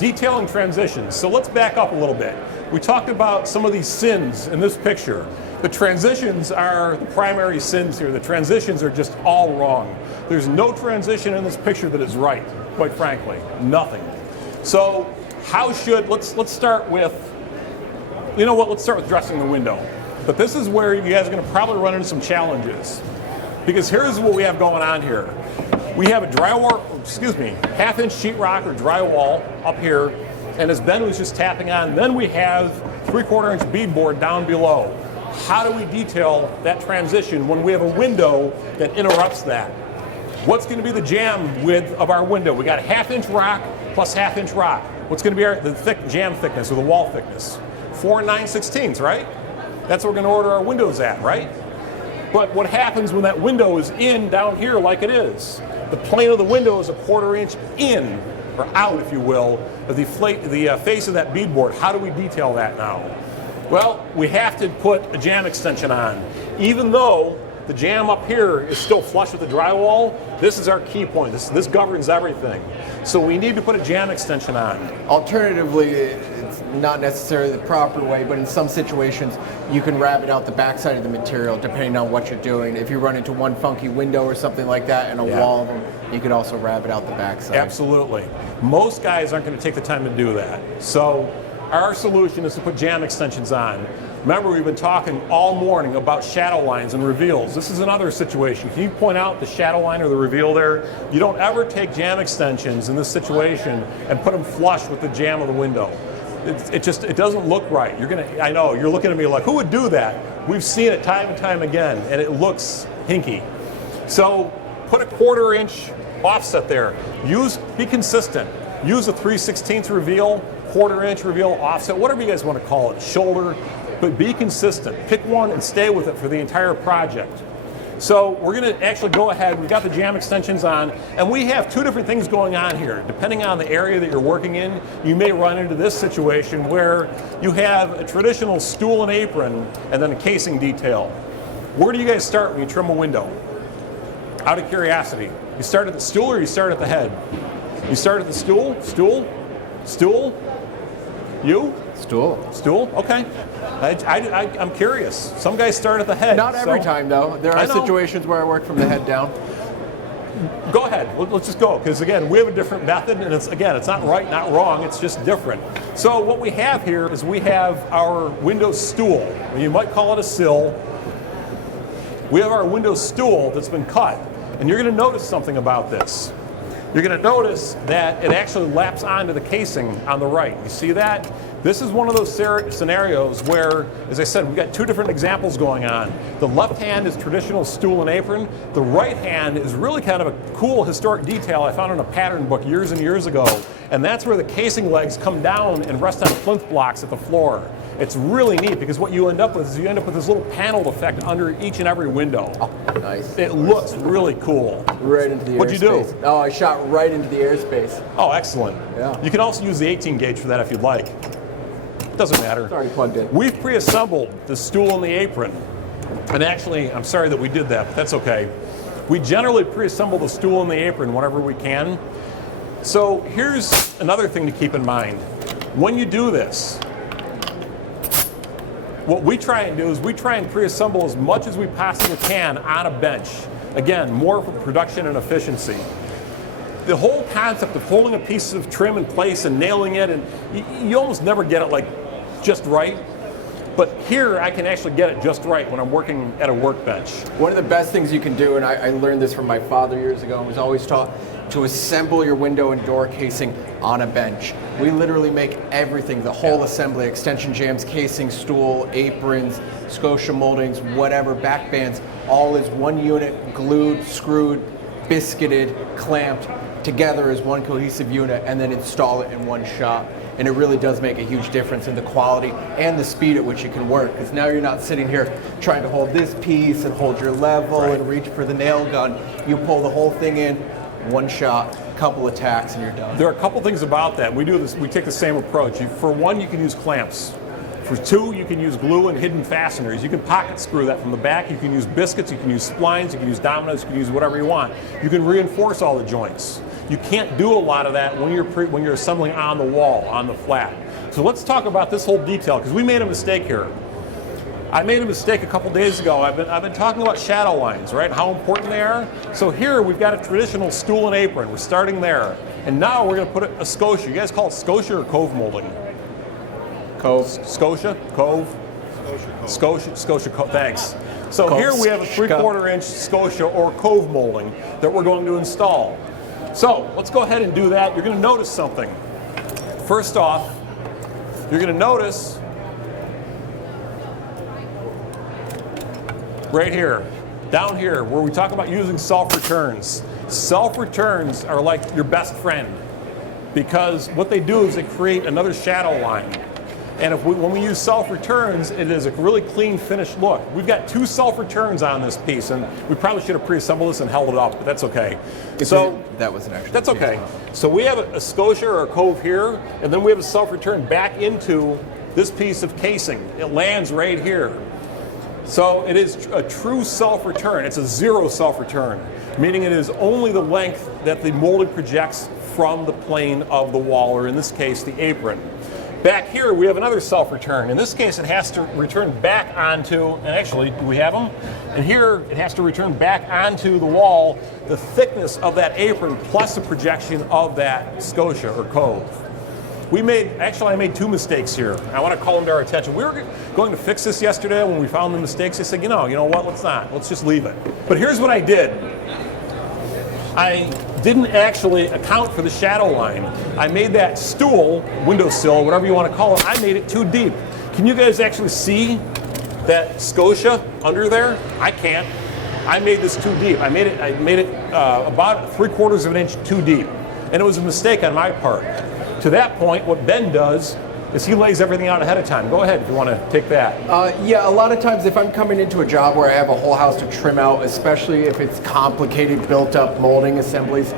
detailing transitions. So let's back up a little bit. We talked about some of these sins in this picture. The transitions are the primary sins here. The transitions are just all wrong. There's no transition in this picture that is right, quite frankly. Nothing. So how should, let's start with, you know what, let's start with dressing the window. But this is where you guys are going to probably run into some challenges. Because here's what we have going on here. We have a half-inch sheetrock or drywall up here, and as Ben was just tapping on, then we have 3/4 inch beadboard down below. How do we detail that transition when we have a window that interrupts that? What's going to be the jamb width of our window? We got a 1/2 inch rock plus 1/2 inch rock. What's going to be the jamb thickness or the wall thickness? 4 9/16, right? That's what we're going to order our windows at, right? But what happens when that window is in down here like it is? The plane of the window is a 1/4 inch in, or out if you will, of the face of that beadboard. How do we detail that now? Well, we have to put a jamb extension on. Even though the jamb up here is still flush with the drywall, this is our key point. This governs everything. So we need to put a jamb extension on. Alternatively, it's not necessarily the proper way, but in some situations, you can rabbet out the backside of the material depending on what you're doing. If you run into one funky window or something like that and a wall of them, you could also rabbet out the backside. Absolutely. Most guys aren't going to take the time to do that. So our solution is to put jamb extensions on. Remember, we've been talking all morning about shadow lines and reveals. This is another situation. Can you point out the shadow line or the reveal there? You don't ever take jamb extensions in this situation and put them flush with the jamb of the window. It doesn't look right. I know, you're looking at me like, who would do that? We've seen it time and time again, and it looks hinky. So put a 1/4 inch offset there. Be consistent. Use a 3/16 reveal, 1/4 inch reveal, offset, whatever you guys want to call it, shoulder, but be consistent. Pick one and stay with it for the entire project. So we're going to actually go ahead, we've got the jamb extensions on, and we have two different things going on here. Depending on the area that you're working in, you may run into this situation where you have a traditional stool and apron and then a casing detail. Where do you guys start when you trim a window? Out of curiosity. You start at the stool or you start at the head? You start at the stool? Stool? Stool? You? Stool. Stool? Okay. I'm curious. Some guys start at the head. Not every time, though. There are situations where I work from the head down. Go ahead. Let's just go. Because, again, we have a different method. And, it's not right, not wrong. It's just different. So what we have here is we have our window stool. You might call it a sill. We have our window stool that's been cut. And you're going to notice something about this. You're going to notice that it actually laps onto the casing on the right. You see that? This is one of those scenarios where, as I said, we've got two different examples going on. The left hand is traditional stool and apron. The right hand is really kind of a cool historic detail I found in a pattern book years and years ago. And that's where the casing legs come down and rest on plinth blocks at the floor. It's really neat because what you end up with is this little paneled effect under each and every window. Oh, nice. It looks really cool. Right into the airspace. What'd you do? Oh, I shot right into the airspace. Oh, excellent. Yeah. You can also use the 18 gauge for that if you'd like. Doesn't matter. It's already plugged in. We've pre-assembled the stool and the apron. And actually, I'm sorry that we did that, but that's okay. We generally pre-assemble the stool and the apron whenever we can. So here's another thing to keep in mind. When you do this, what we try and do is we try and pre-assemble as much as we possibly can on a bench. Again, more for production and efficiency. The whole concept of holding a piece of trim in place and nailing it, and you almost never get it like just right. But here I can actually get it just right when I'm working at a workbench. One of the best things you can do, and I learned this from my father years ago, and was always taught to assemble your window and door casing on a bench. We literally make everything, the whole assembly, extension jambs, casing, stool, aprons, scotia moldings, whatever, back bands, all as one unit, glued, screwed, biscuited, clamped together as one cohesive unit, and then install it in one shot. And it really does make a huge difference in the quality and the speed at which you can work. Because now you're not sitting here trying to hold this piece and hold your level and reach for the nail gun. You pull the whole thing in, one shot, couple of tacks, and you're done. There are a couple things about that. We take the same approach. For one, you can use clamps. For two, you can use glue and hidden fasteners. You can pocket screw that from the back. You can use biscuits, you can use splines, you can use dominoes, you can use whatever you want. You can reinforce all the joints. You can't do a lot of that when you're assembling on the wall, on the flat. So let's talk about this whole detail, because we made a mistake here. I made a mistake a couple days ago. I've been talking about shadow lines, right? How important they are. So here we've got a traditional stool and apron. We're starting there. And now we're going to put a scotia. You guys call it scotia or cove molding? Cove. Scotia? Cove? Scotia cove. Thanks. So Cove. Here we have a 3/4 inch scotia or cove molding that we're going to install. So let's go ahead and do that. You're going to notice something. First off, you're going to notice right here, down here, where we talk about using self-returns. Self-returns are like your best friend, because what they do is they create another shadow line. And when we use self-returns, it is a really clean, finished look. We've got 2 self-returns on this piece, and we probably should have pre-assembled this and held it up, but that's okay. That was an extra. That's okay. So we have a scotia or a cove here, and then we have a self-return back into this piece of casing. It lands right here. So it is a true self-return. It's a 0 self-return, meaning it is only the length that the molding projects from the plane of the wall, or in this case, the apron. Back here, we have another self-return. In this case, it has to return back onto, and actually, do we have them? And here, it has to return back onto the wall, the thickness of that apron plus the projection of that scotia or cove. I made 2 mistakes here. I want to call them to our attention. We were going to fix this yesterday when we found the mistakes. I said, you know what, let's not. Let's just leave it. But here's what I did. I didn't actually account for the shadow line. I made that stool, windowsill, whatever you want to call it, I made it too deep. Can you guys actually see that scotia under there? I can't. I made this too deep. I made it about 3/4 of an inch too deep. And it was a mistake on my part. To that point, what Ben does is he lays everything out ahead of time. Go ahead if you want to take that. Yeah, a lot of times if I'm coming into a job where I have a whole house to trim out, especially if it's complicated, built-up molding assemblies,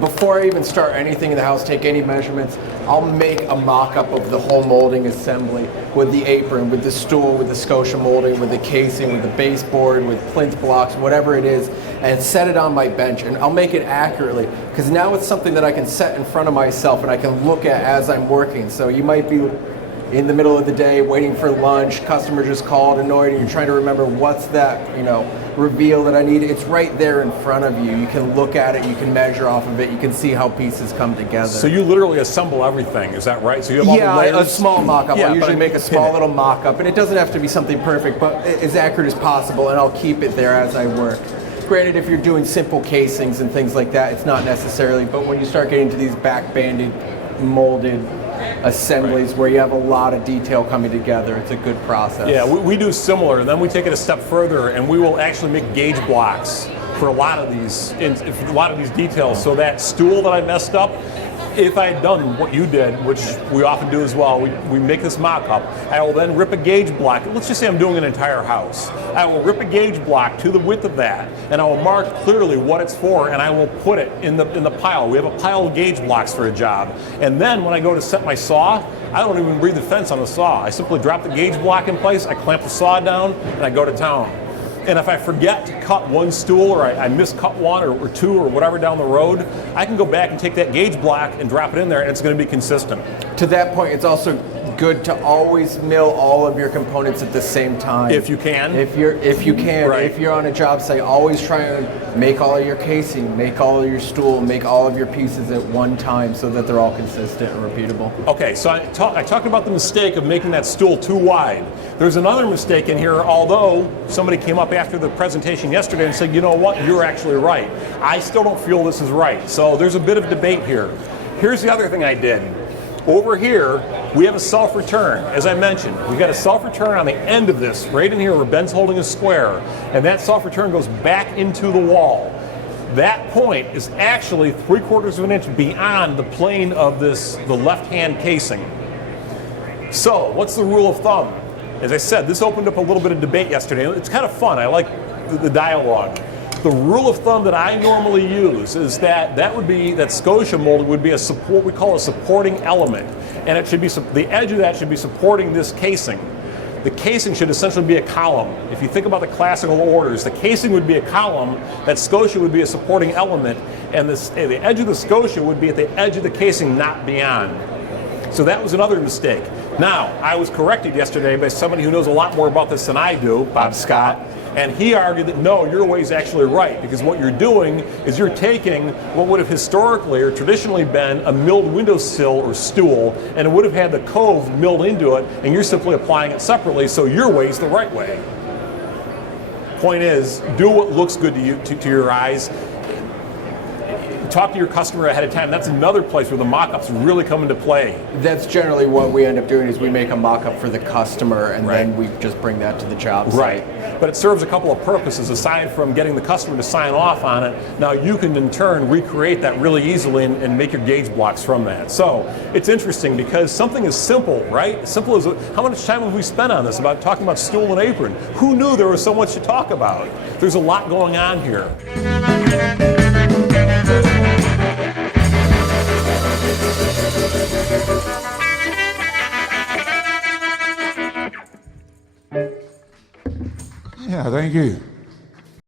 before I even start anything in the house, take any measurements, I'll make a mock-up of the whole molding assembly with the apron, with the stool, with the scotia molding, with the casing, with the baseboard, with plinth blocks, whatever it is, and set it on my bench. And I'll make it accurately, because now it's something that I can set in front of myself and I can look at as I'm working. So you might be in the middle of the day waiting for lunch, customer just called, annoyed, and you're trying to remember what's that, reveal that I need. It's right there in front of you. You can look at it, you can measure off of it, you can see how pieces come together. So you literally assemble everything, is that right? So you have all the layers? A small mock-up. Yeah, I'll usually make a small little mock-up, and it doesn't have to be something perfect, but as accurate as possible, and I'll keep it there as I work. Granted, if you're doing simple casings and things like that, it's not necessarily, but when you start getting to these back-banded, molded assemblies where you have a lot of detail coming together, it's a good process. Yeah, we do similar, and then we take it a step further, and we will actually make gauge blocks for a lot of these details. So that stool that I messed up, if I had done what you did, which we often do as well, we make this mock-up. I will then rip a gauge block. Let's just say I'm doing an entire house. I will rip a gauge block to the width of that, and I will mark clearly what it's for, and I will put it in the pile. We have a pile of gauge blocks for a job. And then when I go to set my saw, I don't even read the fence on the saw. I simply drop the gauge block in place, I clamp the saw down, and I go to town. And if I forget to cut one stool, or I miscut one or two or whatever down the road, I can go back and take that gauge block and drop it in there, and it's going to be consistent. To that point, it's also good to always mill all of your components at the same time. If you can. If you can. Right. If you're on a job site, always try and make all of your casing, make all of your stool, make all of your pieces at one time so that they're all consistent and repeatable. Okay, so I talked about the mistake of making that stool too wide. There's another mistake in here, although somebody came up after the presentation yesterday and said, you know what, you're actually right. I still don't feel this is right. So there's a bit of debate here. Here's the other thing I did. Over here, we have a self-return. As I mentioned, we've got a self-return on the end of this, right in here where Ben's holding a square, and that self-return goes back into the wall. That point is actually 3/4 of an inch beyond the plane of the left-hand casing. So, what's the rule of thumb? As I said, this opened up a little bit of debate yesterday. It's kind of fun. I like the dialogue. The rule of thumb that I normally use is that scotia mold would be we call a supporting element, and it should be the edge of that should be supporting this casing. the casing should essentially be a column. If you think about the classical orders, the casing would be a column, that scotia would be a supporting element, and the edge of the scotia would be at the edge of the casing, not beyond. So that was another mistake. Now, I was corrected yesterday by somebody who knows a lot more about this than I do, Bob Scott, and he argued that no, your way is actually right, because what you're doing is you're taking what would have historically or traditionally been a milled windowsill or stool, and it would have had the cove milled into it, and you're simply applying it separately, so your way is the right way. Point is, do what looks good to you, to your eyes. Talk to your customer ahead of time. That's another place where the mock-ups really come into play. That's generally what we end up doing, is we make a mock-up for the customer, and then we just bring that to the job site. Right. But it serves a couple of purposes aside from getting the customer to sign off on it. Now you can in turn recreate that really easily and make your gauge blocks from that. So it's interesting because something is simple, right? As simple as how much time have we spent on this about talking about stool and apron? Who knew there was so much to talk about? There's a lot going on here. Yeah, thank you.